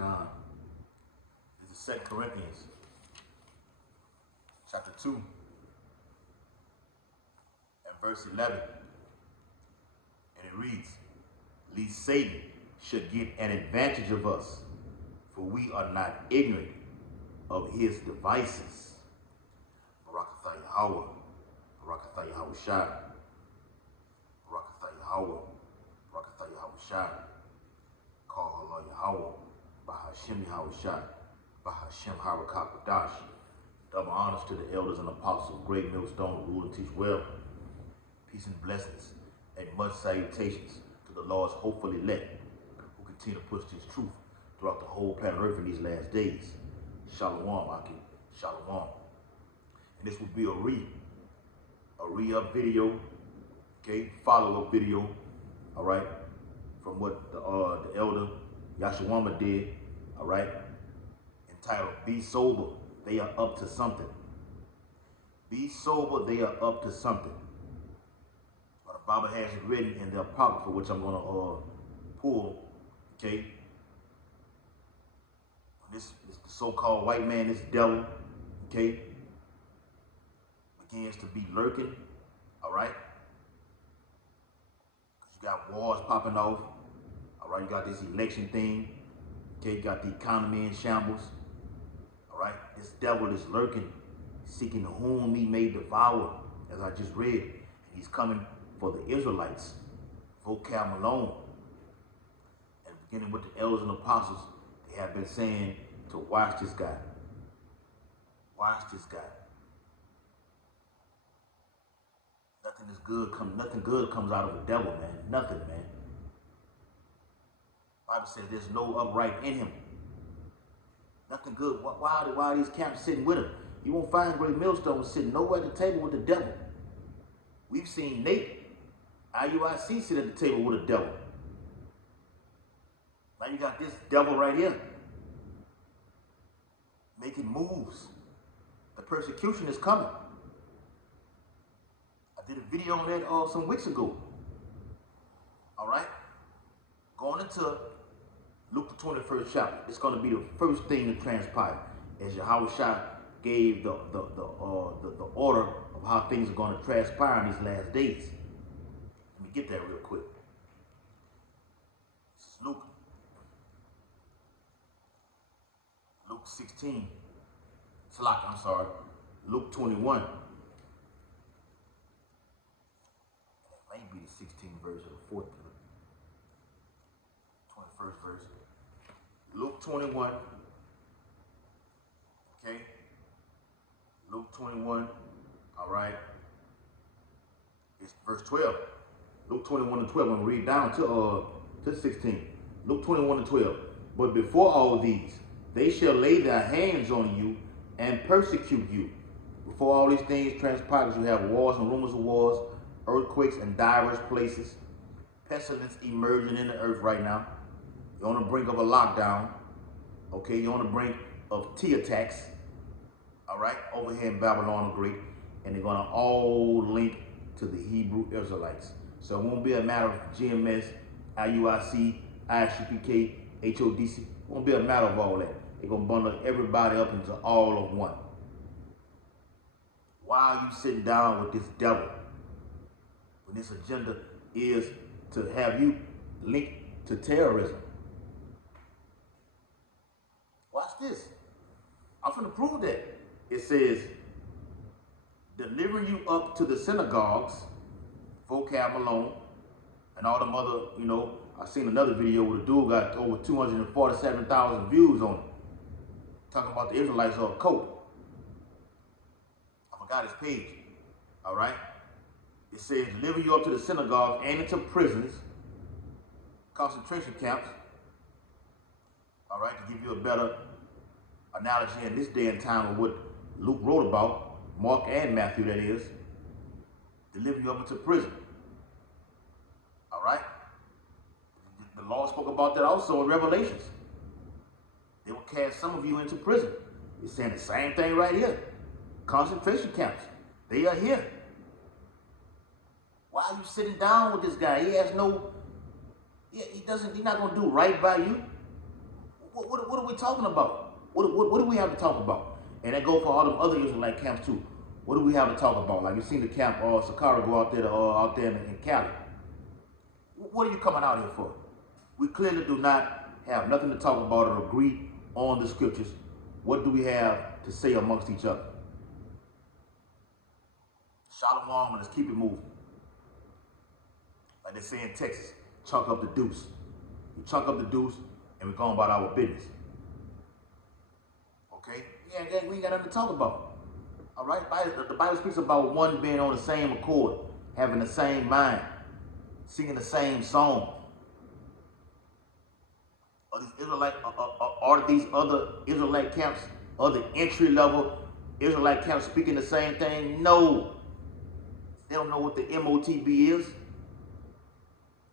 Con. This is 2 Corinthians chapter 2 and verse 11. And it reads, lest Satan should get an advantage of us, for we are not ignorant of his devices. Barakatha Yahweh, Barakatha Yahweh Shai, Barakatha Yahweh, Barakatha Yahweh Shai, call Allah Yahweh, Bahashem Yahweh Shai, Bahashem Harakah Qadash. Double honors to the elders and apostles of Great Millstone, rule and teach well. Peace and blessings, and much salutations to the Lord's hopeful elect, who continue to push this truth throughout the whole planet Earth in these last days. Shalom, Aki. Shalom. And this will be a re-up video, okay, follow-up video, all right, from what the elder Yashawama did, all right, entitled, Be Sober, They Are Up to Something. Be sober, they are up to something. But the Bible has it written in the Apocrypha, which I'm going to pull, okay. This so-called white man, this devil, okay, begins to be lurking, all right? Because you got wars popping off, all right? You got this election thing, okay? You got the economy in shambles, all right? This devil is lurking, seeking whom he may devour, as I just read. And he's coming for the Israelites, vocab alone. And beginning with the elders and apostles, they have been saying to watch this guy. Watch this guy. Nothing good comes out of the devil, man. Nothing, man. The Bible says there's no upright in him. Nothing good. Why are these camps sitting with him? You won't find Great Millstone sitting nowhere at the table with the devil. We've seen Nate, IUIC, sit at the table with the devil. Now you got this devil right here making moves. The persecution is coming. I did a video on that some weeks ago. All right? Going into Luke the 21st chapter. It's going to be the first thing to transpire as Yahweh Shai gave the order of how things are going to transpire in these last days. Let me get that real quick. This is Luke 16. I'm sorry. Luke 21. That might be the 16th verse or the 21st verse. Luke 21. Okay. Luke 21. All right. It's verse 12. Luke 21 and 12. I'm going to read down to 16. Luke 21 and 12. But before all these, they shall lay their hands on you and persecute you. Before all these things transpire, you have wars and rumors of wars, earthquakes in diverse places, pestilence emerging in the earth right now. You're on the brink of a lockdown. Okay, you're on the brink of T attacks. All right, over here in Babylon the Great, and they're gonna all link to the Hebrew Israelites. So it won't be a matter of GMS, IUIC, ISUPK, HODC. It won't be a matter of all that. They're going to bundle everybody up into all of one. Why are you sitting down with this devil when this agenda is to have you linked to terrorism? Watch this. I'm going to prove that. It says, delivering you up to the synagogues, vocab alone, and all them other, you know, I seen another video where the dude got over 247,000 views on it. Talking about the Israelites or a cult. I forgot his page. All right. It says, deliver you up to the synagogues and into prisons, concentration camps. All right. To give you a better analogy in this day and time of what Luke wrote about, Mark and Matthew, that is, deliver you up into prison. All right. The Lord spoke about that also in Revelations. They will cast some of you into prison. It's saying the same thing right here. Concentration camps. They are here. Why are you sitting down with this guy? He has no, he's not going to do right by you. What are we talking about? What do we have to talk about? And that go for all them other Israelite camps too. What do we have to talk about? Like you seen the camp Sakara go out there in Cali. What are you coming out here for? We clearly do not have nothing to talk about or agree on the scriptures. What do we have to say amongst each other? Shalom, and let's keep it moving. Like they say in Texas, chunk up the deuce. We chunk up the deuce and we're going about our business. Okay? Yeah, we ain't got nothing to talk about. All right? The Bible speaks about one being on the same accord, having the same mind, singing the same song. Are these other Israelite camps, other entry-level Israelite camps speaking the same thing? No. They don't know what the MOTB is.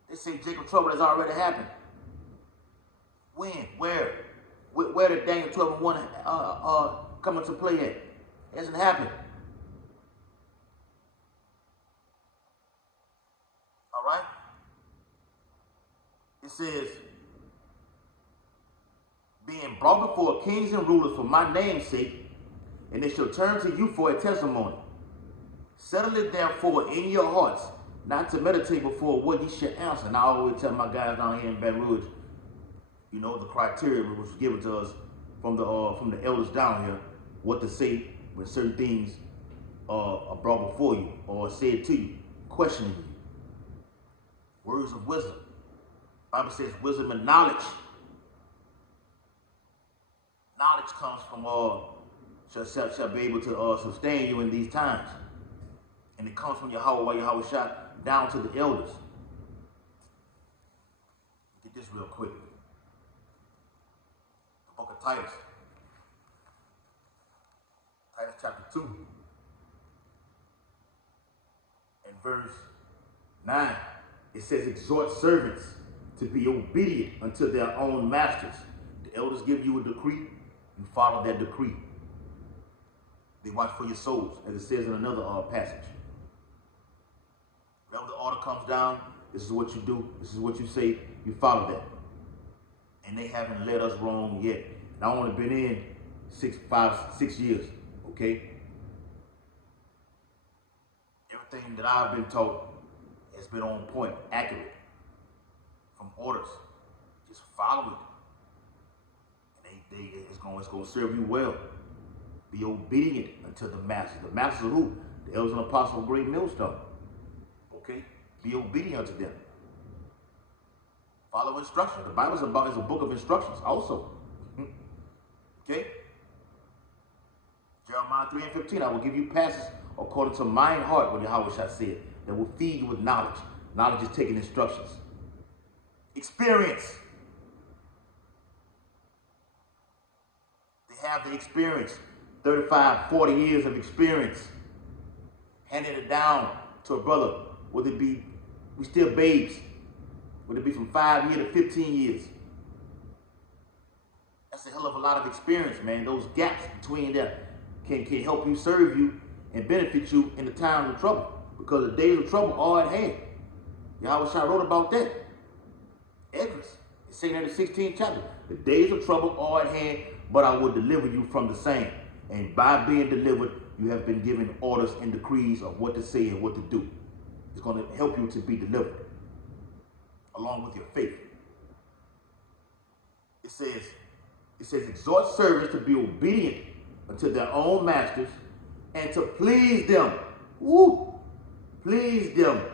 They say Jacob trouble has already happened. When? Where? Where did Daniel 12:1 come into play at? It hasn't happened. All right? It says, being brought before kings and rulers for my name's sake, and they shall turn to you for a testimony. Settle it therefore in your hearts, not to meditate before what ye shall answer. And I always tell my guys down here in Baton Rouge, you know, the criteria which was given to us from the elders down here, what to say when certain things are brought before you or said to you, questioning you. Words of wisdom. The Bible says wisdom and knowledge. Knowledge comes from shall be able to sustain you in these times. And it comes from Yahweh Shah down to the elders. Get this real quick. The book of Titus. Titus chapter 2. And verse 9. It says, exhort servants to be obedient unto their own masters. The elders give you a decree. You follow that decree. They watch for your souls, as it says in another passage. Whenever the order comes down, this is what you do, this is what you say, you follow that. And they haven't led us wrong yet. And I've only been in 6 years, okay? Everything that I've been taught has been on point, accurate, from orders. Just follow it. It's going to serve you well. Be obedient unto the masters. The masters are who? The elders and apostles of Great Millstone. Okay? Be obedient unto them. Follow instruction. The Bible is a book of instructions also. Okay? Jeremiah 3:15, I will give you passages according to mine heart, what Yahweh Shah said, that will feed you with knowledge. Knowledge is taking instructions. Experience. Have the experience, 35, 40 years of experience, handing it down to a brother, whether it be, we still babes, whether it be from 5 years to 15 years. That's a hell of a lot of experience, man. Those gaps between them can help you, serve you, and benefit you in the times of trouble, because the days of trouble are at hand. Yahweh Shah wrote about that. Esdras, it's saying in the 16th chapter, the days of trouble are at hand, but I will deliver you from the same. And by being delivered, you have been given orders and decrees of what to say and what to do. It's going to help you to be delivered, along with your faith. It says, exhort servants to be obedient unto their own masters and to please them. Woo! Please them.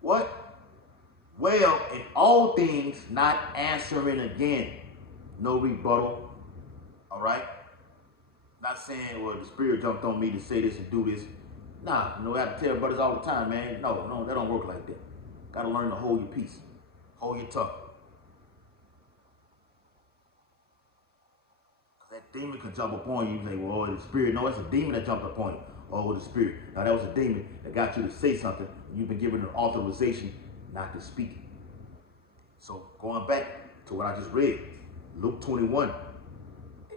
What? Well, in all things, not answering again. No rebuttal. All right? Not saying, well, the Spirit jumped on me to say this and do this. Nah, you know, I have to tell brothers all the time, man. No, that don't work like that. Got to learn to hold your peace. Hold your tongue. Because that demon can jump up on you and say, well, oh, the Spirit. No, it's a demon that jumped up on you. Oh, the Spirit. Now, that was a demon that got you to say something. And you've been given an authorization not to speak it. So, going back to what I just read, Luke 21.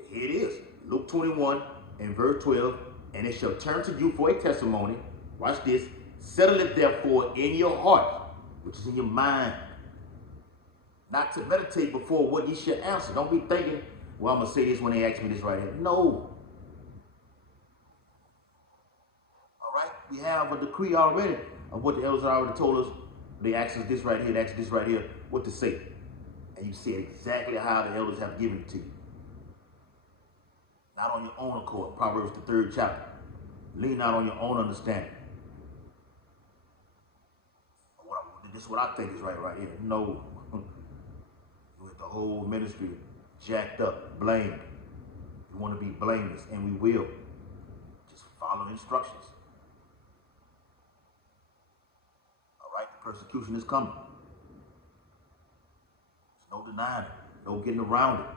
Here it is, Luke 21 and verse 12, and it shall turn to you for a testimony. Watch this. Settle it therefore in your heart, which is in your mind. Not to meditate before what ye shall answer. Don't be thinking, well, I'm going to say this when they ask me this right here. No. All right? We have a decree already of what the elders already told us. They asked us this right here, they asked us this right here, what to say. And you say exactly how the elders have given it to you. Not on your own accord. Proverbs the 3rd chapter. Lean not on your own understanding. This is what I think is right here. No. With the whole ministry jacked up, blamed. We want to be blameless, and we will. Just follow instructions. All right, the persecution is coming. There's no denying it, no getting around it.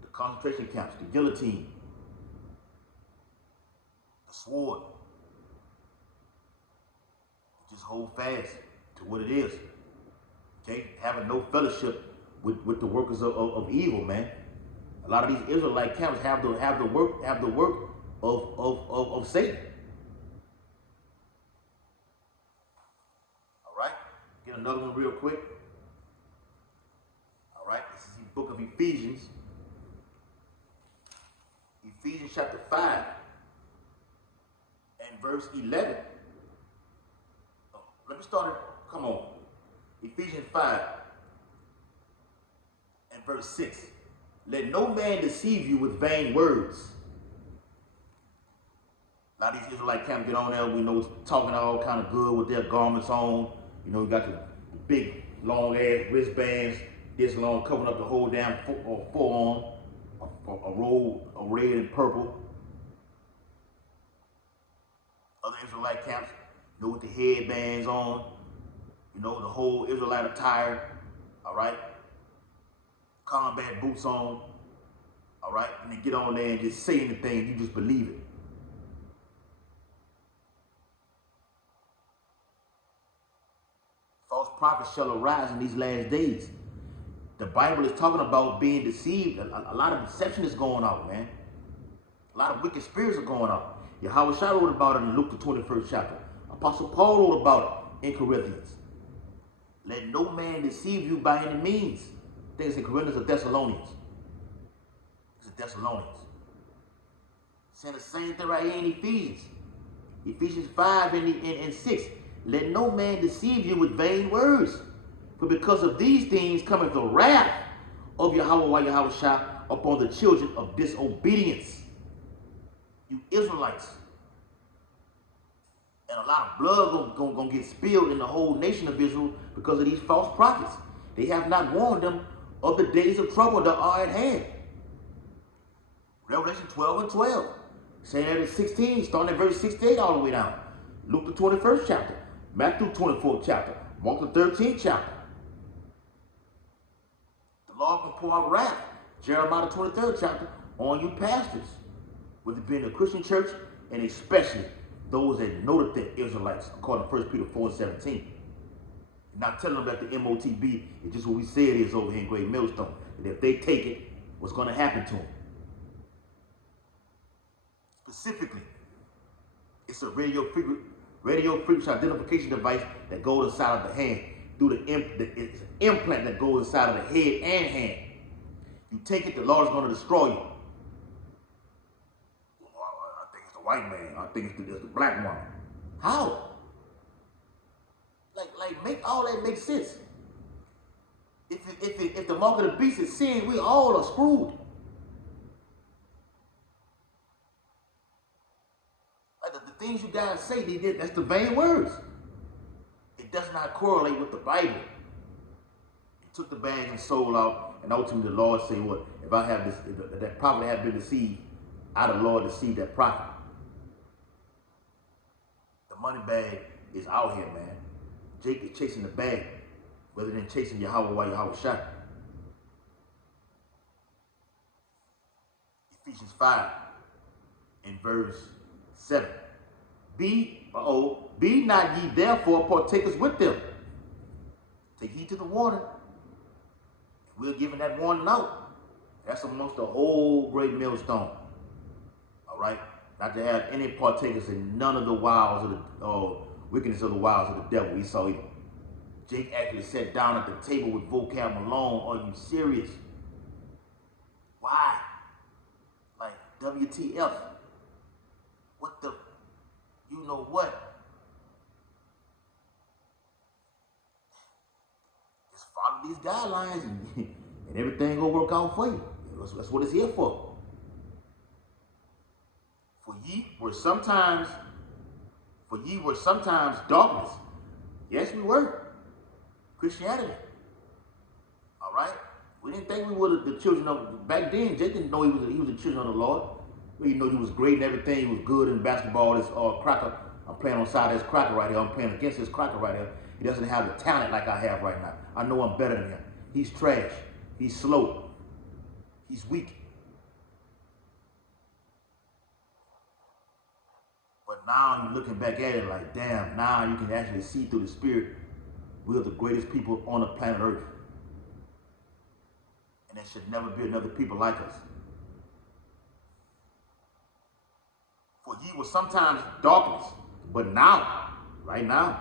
The concentration camps, the guillotine, the sword. Just hold fast to what it is. Okay, having no fellowship with the workers of evil, man. A lot of these Israelite camps have the work of Satan. All right, get another one real quick. All right, this is the book of Ephesians. Ephesians chapter 5 and verse 11. Let me start it. Come on. Ephesians 5 and verse 6. Let no man deceive you with vain words. A lot of these Israelite camps get on there, we know, talking all kind of good with their garments on. You know, you got the big, long ass wristbands, this long, covering up the whole damn forearm, a robe of red and purple. Other Israelite camps, you know, with the headbands on, you know, the whole Israelite attire, all right? Combat boots on, all right? And they get on there and just say anything, you just believe it. False prophets shall arise in these last days. The Bible is talking about being deceived. A lot of deception is going on, man. A lot of wicked spirits are going on. Yahweh Shai wrote about it in Luke the 21st chapter. Apostle Paul wrote about it in Corinthians. Let no man deceive you by any means. I think it's in Corinthians or Thessalonians. It's in Thessalonians. Saying the same thing right here in Ephesians. Ephesians 5 and 6. Let no man deceive you with vain words. For because of these things cometh the wrath of Yahweh Shai upon the children of disobedience. You Israelites. And a lot of blood gonna get spilled in the whole nation of Israel because of these false prophets. They have not warned them of the days of trouble that are at hand. Revelation 12 and 12. Saying that in 16, starting at verse 68 all the way down. Luke the 21st chapter. Matthew 24th chapter. Mark the 13th chapter. The Lord will pour out wrath. Jeremiah the 23rd chapter on you pastors. Whether it be in the Christian church and especially those that know that they're Israelites, according to 1 Peter 4 and 17. Not telling them that the MOTB is just what we say it is over here in Great Millstone. And if they take it, what's going to happen to them? Specifically, it's a radio frequency identification device that goes inside of the hand through it's an implant that goes inside of the head and hand. You take it, the Lord is going to destroy you. I think it's the white man. I think it's the black woman. How? Like make all that make sense. If the mark of the beast is sin, we all are screwed. Like the things you guys say, that's the vain words. It does not correlate with the Bible. He took the bag and soul out, and ultimately the Lord said, "What if I have this? If that prophet had been deceived, I'd the Lord deceived that prophet." The money bag is out here, man. Jake is chasing the bag rather than chasing Yahweh Shai. Ephesians 5 in verse 7. Be not ye therefore partakers with them. Take heed to the warning. We're giving that warning out. That's amongst the whole Great Millstone. All right? Not to have any partakers in none of the wiles of the wickedness of the wiles of the devil. Esau evil. Jake actually sat down at the table with Vocab Malone. Are you serious? Why? Like, WTF? What the, you know what? Just follow these guidelines and everything will work out for you. That's what it's here for. For ye were sometimes darkness. Yes, we were. Christianity. All right? We didn't think we were the children of, back then, Jake didn't know he was the children of the Lord. We didn't know he was great and everything. He was good in basketball. This Cracker, I'm playing on the side of this Cracker right here. I'm playing against this Cracker right here. He doesn't have the talent like I have right now. I know I'm better than him. He's trash. He's slow. He's weak. But now you're looking back at it like, damn, now you can actually see through the Spirit we're the greatest people on the planet Earth. And there should never be another people like us. For ye were sometimes darkness, but now, right now,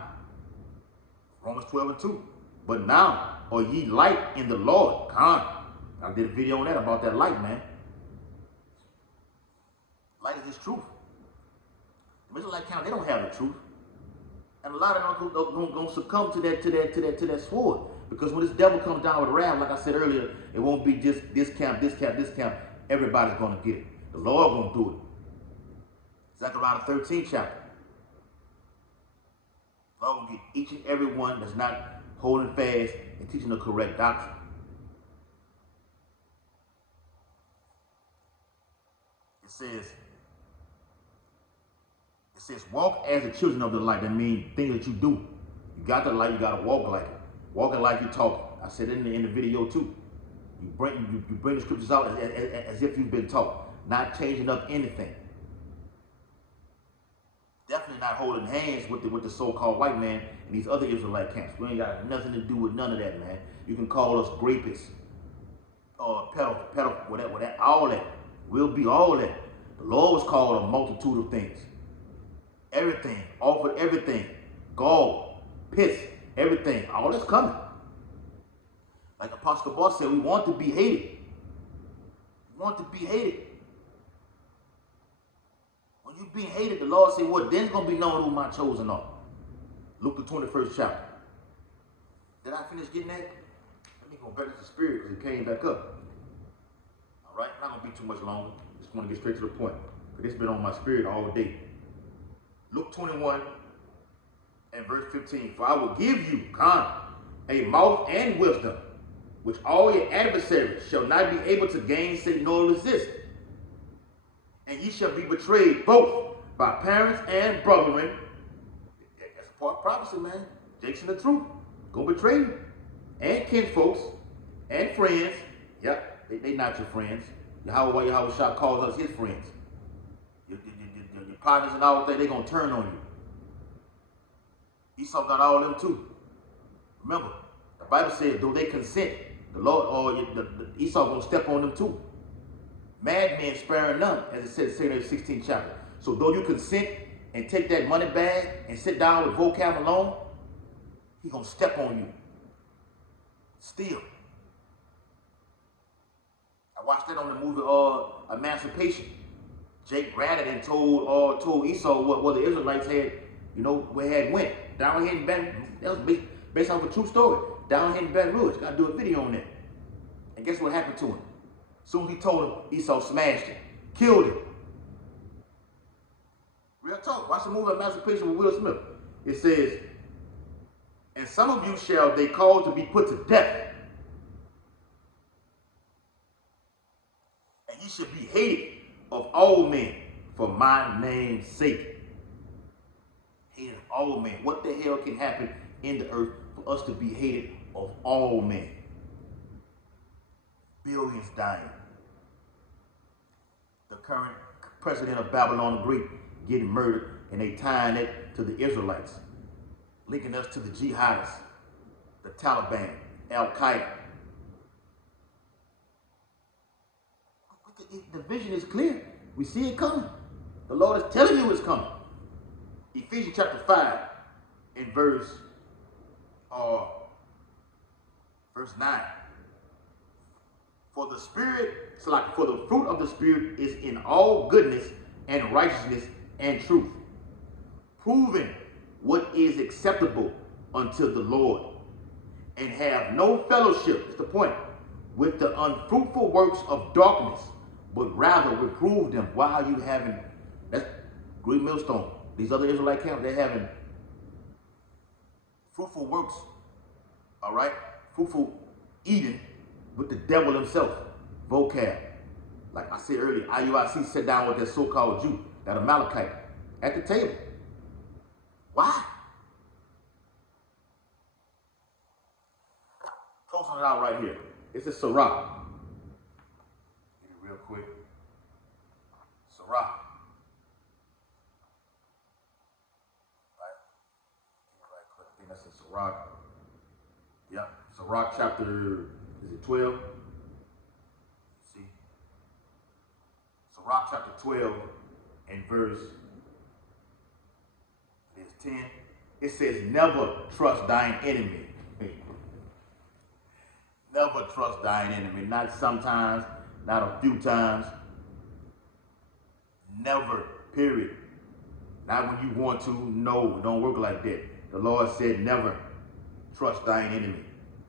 Romans 12:2, but now are ye light in the Lord. Come on. I did a video on that about that light, man. Light is His truth. The Israelite count, they don't have the truth. And a lot of them are going to succumb to that sword. Because when this devil comes down with wrath, like I said earlier, it won't be just this camp, this camp, this camp. Everybody's going to get it. The Lord going to do it. Zechariah 13 chapter. The Lord going to get each and every one that's not holding fast and teaching the correct doctrine. It says, walk as the children of the light. That means things that you do. You got the light, you got to walk like it. Walk it like you talk. I said it in the video too. You bring the scriptures out as if you've been taught. Not changing up anything. Definitely not holding hands with the so-called white man and these other Israelite camps. We ain't got nothing to do with none of that, man. You can call us grapists, pedal, whatever, all that. We'll be all that. The Lord was called a multitude of things. Everything, offered everything, gall, piss, everything, all that's coming. Like Apostle Boss said, we want to be hated. We want to be hated. When you be hated, the Lord said, well, then it's going to be known who my chosen are. Luke the 21st chapter. Did I finish getting that? Let me go back to the Spirit because it came back up. All right, not going to be too much longer. Just want to get straight to the point. Because it's been on my spirit all day. Luke 21 and verse 15. For I will give you, a mouth and wisdom, which all your adversaries shall not be able to gainsay nor resist. And ye shall be betrayed both by parents and brethren. That's a part of prophecy, man. Jake's in the truth. Go betray you. And kinfolks and friends. Yep, they not your friends. Yahweh Shah calls us his friends. Your partners and all that, they're going to turn on you. Esau got all of them too. Remember, the Bible says, though they consent, the Lord or Esau going to step on them too. Madmen sparing none, as it says in the 16th chapter. So though you consent and take that money bag and sit down with Vocab Malone, he going to step on you. Still. I watched that on the movie Emancipation. Jake ratted and told Esau what the Israelites had, where they had went. Down here in Baton, that was based off a true story. Down here in Baton Rouge, got to do a video on that. And guess what happened to him? As soon as he told him, Esau smashed him, killed him. Real talk. Watch the movie Emancipation with Will Smith. It says, and some of you shall they call to be put to death. And ye shall be hated of all men for my name's sake. Hated of all men. What the hell can happen in the earth for us to be hated of all men? Billions dying. The current president of Babylon the Great getting murdered, and they tying it to the Israelites, linking us to the jihadists, the Taliban, Al-Qaeda. The vision is clear. We see it coming. The Lord is telling you it's coming. Ephesians chapter 5 in verse uh, verse 9. For the spirit, it's like for the fruit of the spirit is in all goodness and righteousness and truth, proving what is acceptable unto the Lord, and have no fellowship, that's the point, with the unfruitful works of darkness, but rather reprove them. While you having, that's Great Millstone, these other Israelite camps, they're having fruitful works, all right, fruitful eating with the devil himself, vocab. Like I said earlier, IUIC sat down with that so-called Jew, that Amalekite, at the table. Why? Closing it out right here. It's a Sirach. Get it real quick. Sirach. Right? Right quick. I think that's a Sirach. Yep. Sirach chapter, is it 12? See? Sirach chapter 12 and verse, it is 10. It says, never trust thine enemy. Never trust thine enemy. Not sometimes, not a few times. Never, period. Not when you want to. No, it don't work like that. The Lord said, never trust thine enemy.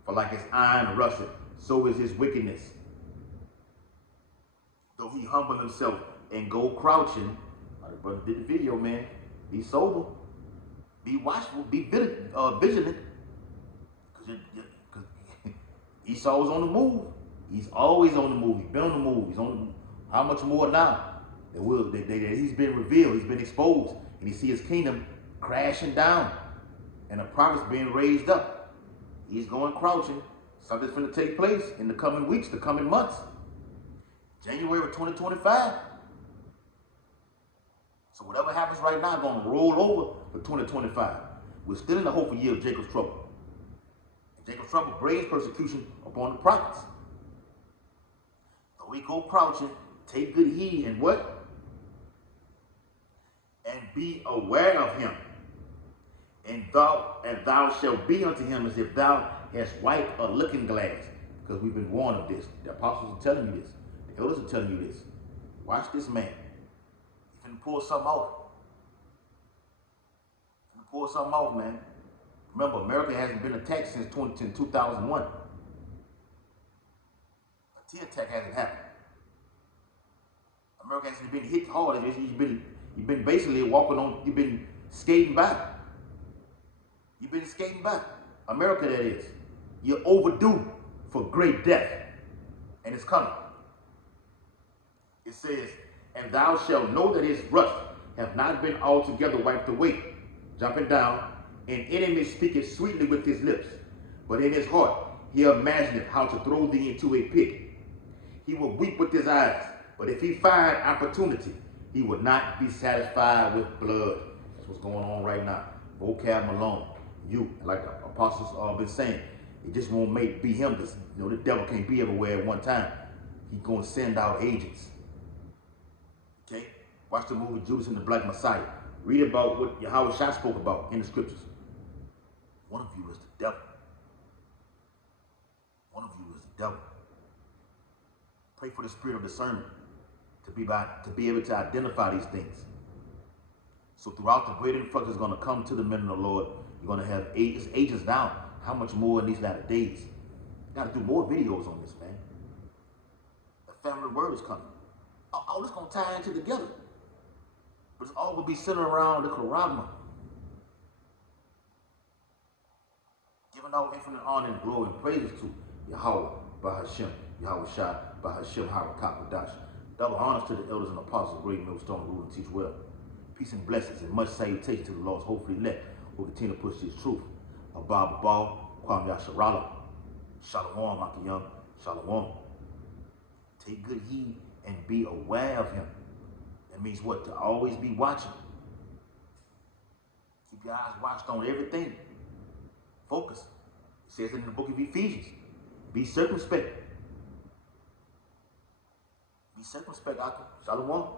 For like his iron rusteth, so is his wickedness. Though he humble himself and go crouching, like the brother did the video, man, be sober, be watchful, be vigilant. Because Esau was on the move. He's always on the move. He's been on the move. He's on. How much more now? That he's been revealed. He's been exposed, and he see his kingdom crashing down, and the prophets being raised up. He's going crouching. Something's going to take place in the coming weeks, the coming months. January of 2025. So whatever happens right now is going to roll over for 2025. We're still in the hopeful year of Jacob's trouble. Jacob's trouble brings persecution upon the prophets. So we go crouching, take good heed, and what? And be aware of him. And thou shalt be unto him as if thou hast wiped a looking glass. Because we've been warned of this. The apostles are telling you this. The elders are telling you this. Watch this man. He's going to pull something off. He's going to pull something off, man. Remember, America hasn't been attacked since 2001. A T attack hasn't happened. America hasn't been hit hard. You've been basically walking on, you've been skating by. You've been skating by. America, that is. You're overdue for great death. And it's coming. It says, and thou shalt know that his rust have not been altogether wiped away. Jumping down. An enemy speaketh sweetly with his lips, but in his heart he imagineth how to throw thee into a pit. He will weep with his eyes, but if he find opportunity, he will not be satisfied with blood. That's what's going on right now. Vocab Malone, you, like the apostles have been saying, it just won't be him. The devil can't be everywhere at one time. He's going to send out agents. Okay? Watch the movie Judas and the Black Messiah. Read about what Yahweh Shah spoke about in the scriptures. One of you is the devil. One of you is the devil. Pray for the spirit of discernment to be able to identify these things. So throughout the great influx is going to come to the men of the Lord. You're going to have agents now. How much more in these latter days? You got to do more videos on this, man. The family word is coming. All this going to tie into together. But it's all going to be centered around the Charagma. Giving all infinite honor and glory and praises to Yahweh, Bahashem, Yahweh Shah, Bahashem, Harakapadash. Double honors to the elders and apostles, great millstone, rule and teach well. Peace and blessings and much salutation to the Lord's hopefully elect who continue to push this truth. Abba Baal, Kwam Yasharala, Shalom, Makiyam, Shalom. Take good heed and be aware of him. That means what? To always be watching. Keep your eyes watched on everything. Focus. It says in the book of Ephesians. Be circumspect. Be circumspect, Akim. Shalom.